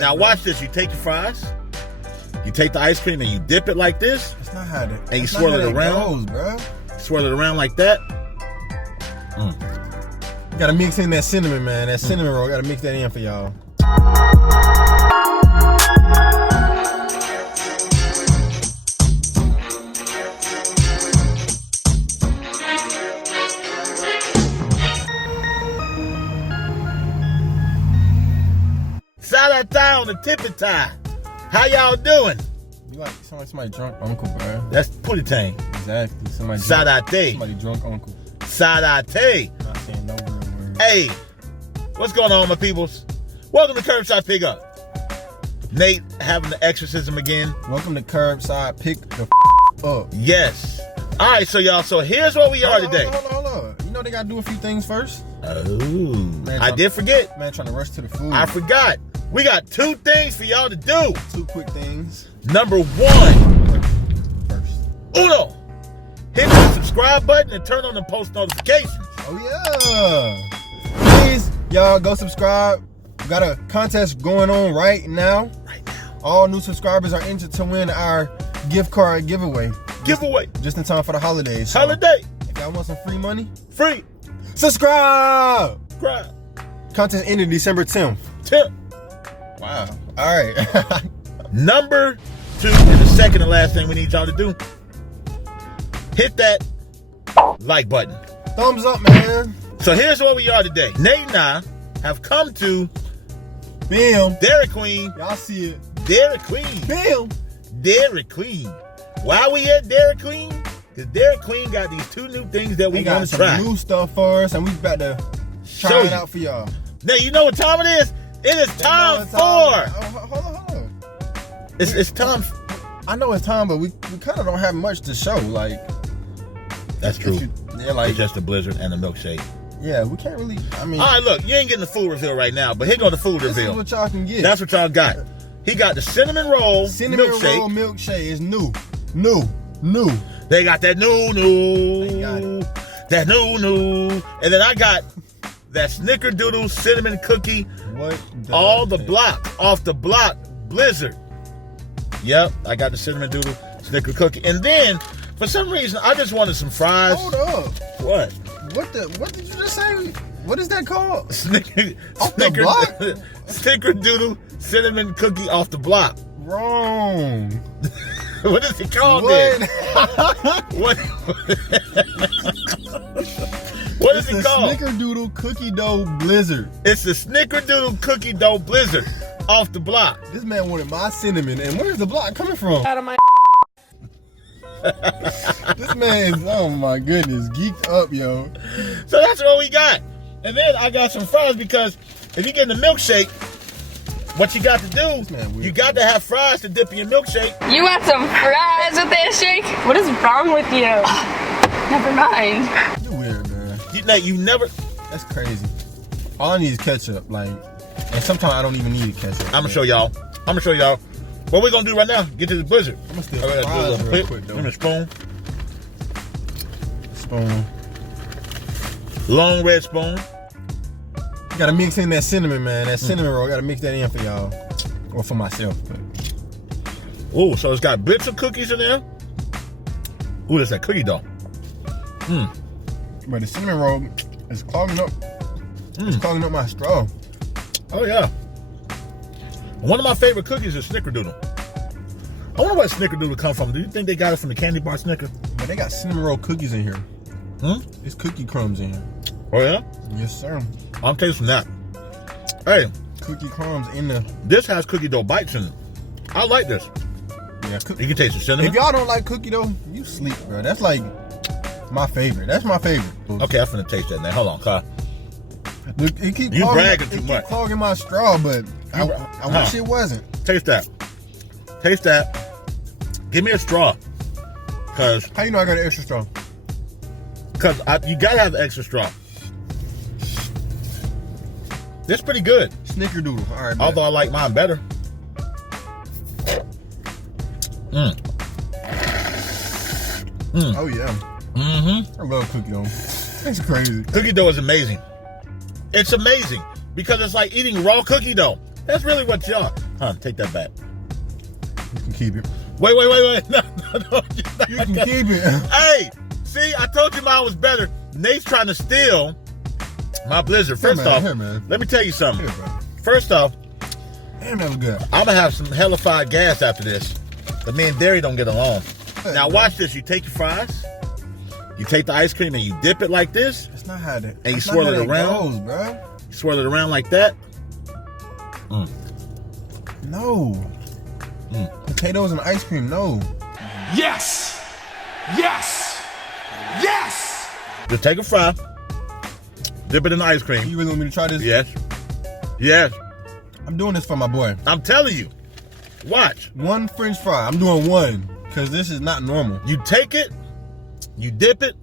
Now watch this. You take your fries, you take the ice cream, and you dip it like this. That's not how it. And you swirl it around, bro. Swirl it around like that. You gotta mix in that cinnamon, man. That cinnamon roll. Gotta mix that in for y'all. Side tie on the tippy tie. How y'all doing? You sound like somebody drunk uncle, bro. That's Pootie Tang. Exactly. Somebody drunk uncle. Side tie. Not saying no real word. Hey, what's going on, my peoples? Welcome to Curbside Pickup. Nate having the exorcism again. Welcome to Curbside Pick the up. Yes. All right, so y'all. So here's what we are today. Hold on. You know they gotta do a few things first. Oh, I did forget. Man, trying to rush to the food. I forgot. We got 2 things for y'all to do. 2 quick things. Number 1. First. Uno. Hit the subscribe button and turn on the post notifications. Oh, yeah. Please, y'all, go subscribe. We got a contest going on right now. All new subscribers are entered to win our gift card giveaway. Just in time for the holidays. So Holiday. if y'all want some free money, Free. subscribe. Subscribe. Contest ended December 10th. Tip. Wow. All right. Number 2, and the second and last thing we need y'all to do, hit that like button. Thumbs up, man. So here's what we are today. Nate and I have come to Bam. Dairy Queen. Y'all see it. Dairy Queen. Bam. Dairy Queen. Why we at Dairy Queen? Because Dairy Queen got these 2 new things that we got want to some try. new stuff for us, and we about to try it out for y'all. Now, you know what time it is? It is time for... Hold on. It's time... I know it's time, but we kind of don't have much to show. Like, that's true. It's just a Blizzard and a milkshake. Yeah, we can't really... I mean... All right, look. You ain't getting the food reveal right now, but here go the food reveal. This is what y'all can get. That's what y'all got. He got the cinnamon roll milkshake. Roll milkshake is new. They got that new. They got it. That new. And then I got that Snickerdoodle cinnamon cookie. What? Off the block Blizzard. Yep, I got the cinnamon doodle Snicker cookie. And then, for some reason, I just wanted some fries. Hold up. What? What did you just say? What is that called? Off the block? Snickerdoodle cinnamon cookie off the block. Wrong. What is it called then? What? What is it called? Snickerdoodle cookie dough blizzard. It's the Snickerdoodle cookie dough blizzard off the block. This man wanted my cinnamon, and where's the block coming from? Out of my. This man is, oh my goodness, geeked up, yo. So that's what we got. And then I got some fries because if you get the milkshake, what you got to do, you got to have fries to dip in your milkshake. You want some fries with that shake? What is wrong with you? Never mind. You're weird, man. You never... That's crazy. All I need is ketchup, like, and sometimes I don't even need ketchup. I'm gonna show y'all. What we're gonna do right now, get to the Blizzard. I'm gonna steal fries real quick, though. Give me a spoon. Spoon. Long red spoon. You gotta mix in that cinnamon, man. That cinnamon roll. Gotta mix that in for y'all. Or for myself. Oh, so it's got bits of cookies in there. Ooh, that's that cookie dough. But the cinnamon roll is clogging up. It's clogging up my straw. Oh, yeah. One of my favorite cookies is Snickerdoodle. I wonder where Snickerdoodle come from. Do you think they got it from the candy bar Snicker? But they got cinnamon roll cookies in here. There's cookie crumbs in here. Oh, yeah? Yes, sir. I'm tasting that. Hey. Cookie crumbs in the... This has cookie dough bites in it. I like this. Yeah, you can taste the cinnamon. If y'all don't like cookie dough, you sleep, bro. That's like my favorite. That's my favorite. Okay, I'm finna taste that now. Hold on, Kyle. Look, it keep you bragging too much. Keep clogging my straw, but I wish it wasn't. Taste that. Taste that. Give me a straw. Cause how you know I got an extra straw? Cause you gotta have an extra straw. This pretty good. Snickerdoodle. All right. Although I like mine better. Oh yeah. I love cookie dough. It's crazy. Cookie dough is amazing. It's amazing because it's like eating raw cookie dough. That's really what y'all. take that back. You can keep it. Wait. No. You can keep it. Hey, see, I told you mine was better. Nate's trying to steal my Blizzard. First off, let me tell you something. Here, bro. First off, Damn, that was good. I'm going to have some hellified gas after this. But me and Derry don't get along. Hey, now, bro. watch this. You take your fries, you take the ice cream, and you dip it like this. That's not how that. And you swirl it around. Goes, bro. You swirl it around like that. No. Potatoes and ice cream, no. Yes! Just take a fry, dip it in the ice You cream. really want me to try this? Yes. I'm doing this for my boy. I'm telling you. Watch. One French fry. I'm doing one because this is not normal. You take it, you dip it.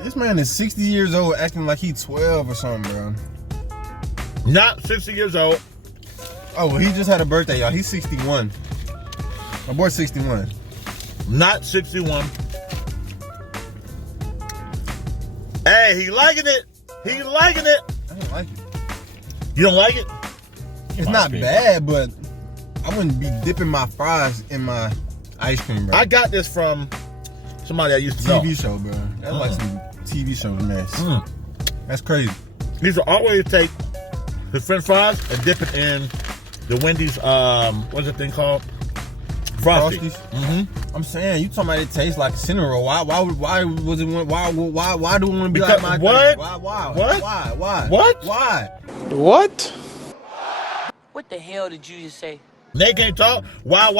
This man is 60 years old acting like he's 12 or something, bro. Not 60 years old. Oh, well, he just had a birthday, y'all. He's 61. My boy's 61. Not 61. Hey, he liking it. He liking it. I don't like it. You don't like it? It's not bad, but I wouldn't be dipping my fries in my ice cream, bro. I got this from somebody I used to know. TV show, bro. That's like some TV show mess. That's crazy. He used to always take his French fries and dip it in the Wendy's, what's that thing called? Frosty. Frosties? I'm saying, you talking about it tastes like a cinnamon roll. Why do it want to be Because like my what? Why? What? Why? What? Why? What? What the hell did you just say? They can't talk. Why?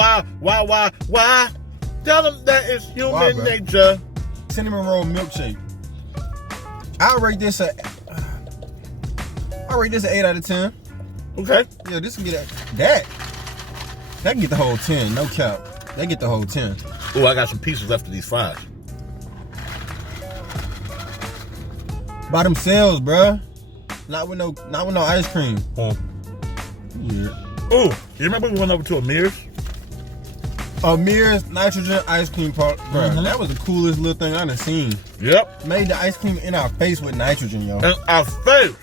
Tell them that it's human Why, bro? nature. Cinnamon roll milkshake. I'll rate this a 8 out of 10. Okay. Yeah, this can get that can get the whole 10, no cap. They get the whole 10. Oh, I got some pieces left of these fries. By themselves, bruh. Not with no ice cream. Oh, Yeah. you remember we went over to Amir's? Amir's nitrogen ice cream park, bruh. That was the coolest little thing I done seen. Yep. Made the ice cream in our face with nitrogen, yo. In our face.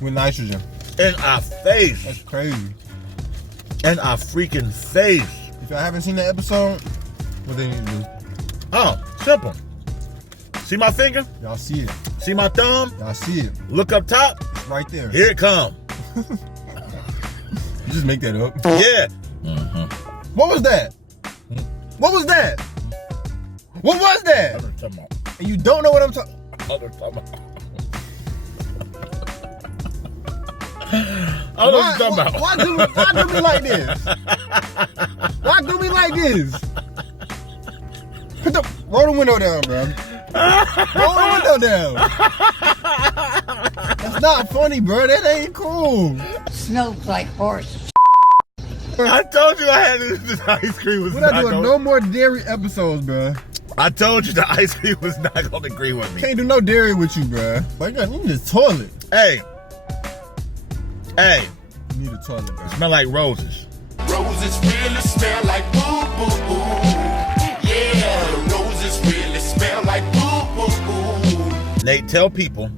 With nitrogen. In our face. That's crazy. In our freaking face. If y'all haven't seen that episode, well then Oh, simple. See my finger? y'all see it. See my thumb? Y'all see it. Look up top. It's right there. Here it come. You just make that up. Yeah. What was that? What was that? What was that? I know what you're talking about. And you don't know what I'm talking. I know what you're talking about. I know what you're talking about. Why do me like this? Why do me like this? Roll the window down, bro. Roll the window down. That's not funny, bro. That ain't cool. Smells like horse. I told you I had this ice cream was We're not not doing gonna, no more dairy episods, bro. I told you the ice cream was not going to agree with me. Can't do no dairy with you, bro. But you need a toilet. Hey. You need a toilet, bro. Smell like roses. Roses really smell like boo boo boo. Yeah, roses really smell like boo boo boo. Nate, tell people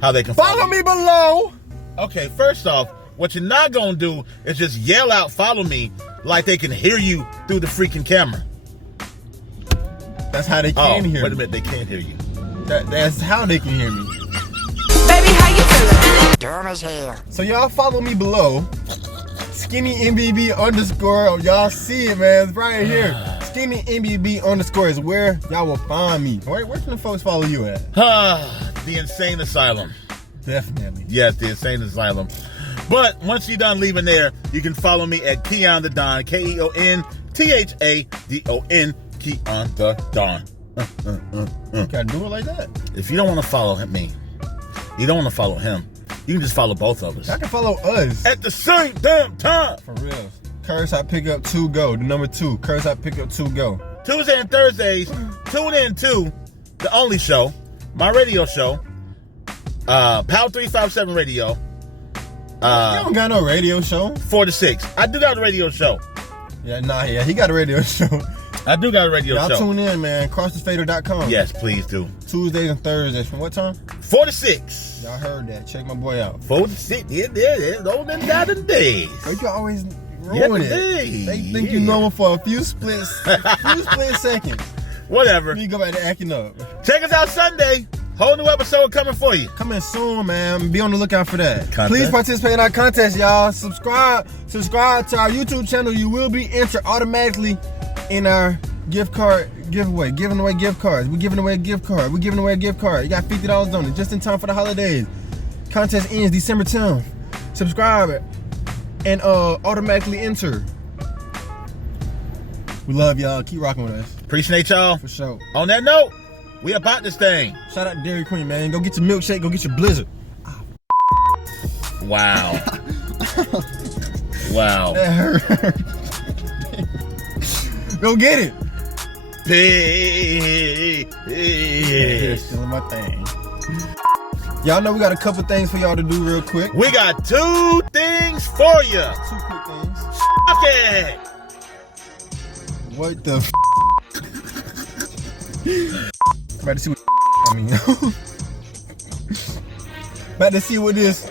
how they can Follow me below. Okay, first off, what you're not going to do is just yell out, follow me, like they can hear you through the freaking camera. That's how they can hear wait a me. minute, they can't hear you. That's how they can hear me. Baby, how you feeling? Damn his hair. So y'all follow me below. Skinny MBB underscore. Y'all see it, man. It's right here. Skinny MBB underscore is where y'all will find me. Where can the folks follow you at? The Insane Asylum. Definitely. Yes, the Insane Asylum. But once you're done leaving there, you can follow me at Keon the Don, KeonThadon, Keon the Don. Gotta do it like that. If you don't want to follow me, you don't want to follow him, you can just follow both of us. Y'all can follow us. At the same damn time. For real. Curbside Pickup 2 Go. The number 2. Curbside Pickup 2 Go. Tuesday and Thursdays, tune in to The Only Show, my radio show, Power 357 Radio. You don't got no radio show. 4 to 6. I do got a radio show. Yeah, he got a radio show. I do got a radio Y'all show. tune in, man. CrossTheFader.com. Yes, please do. Tuesdays and Thursdays. From what time? 4 to 6. Y'all heard that. Check my boy out. 4 to 6. Yeah, those them down days. You always Yeah, ruin it. today. They think you normal for a few split seconds. Whatever. You go back to acting up. Check us out Sunday. Whole new episode coming for you. Coming soon, man. Be on the lookout for that. Contest. Please participate in our contest, y'all. Subscribe to our YouTube channel. You will be entered automatically in our gift card giveaway. Giving away gift cards. We're giving away a gift card. You got $50 on it just in time for the holidays. Contest ends December 10th. Subscribe and automatically enter. We love y'all. Keep rocking with us. Appreciate y'all. For sure. On that note, we about this thing. Shout out to Dairy Queen, man. Go get your milkshake. Go get your Blizzard. Wow. Wow. That hurt. Go get it. Peace. Still my thing. Y'all know we got a couple things for y'all to do real quick. We got 2 things for you. 2 quick things. Okay. What the About to see what about to see what this